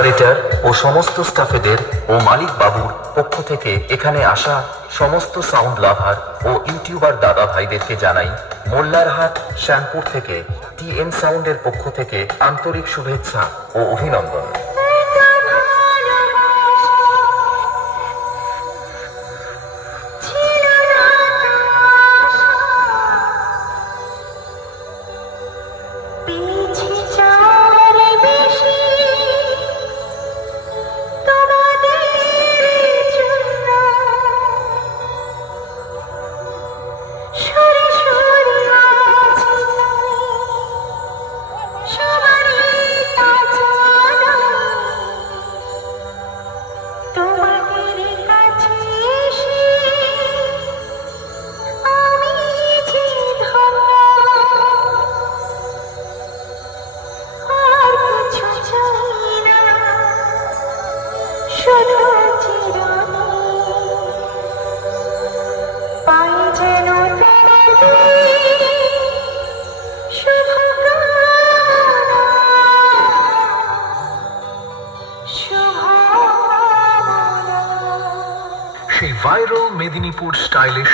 Operator ও সমস্ত স্টাফেদের ও মালিক বাবুর পক্ষ থেকে এখানে আসা সমস্ত সাউন্ড লাভার ও ইউটিউবার দাদা ভাইদেরকে জানাই মোল্লারহাট শ্যামপুর থেকে টিএন সাউন্ডের পক্ষ থেকে আন্তরিক শুভেচ্ছা ও অভিনন্দন। সেই ভাইরাল মেদিনীপুর স্টাইলিশ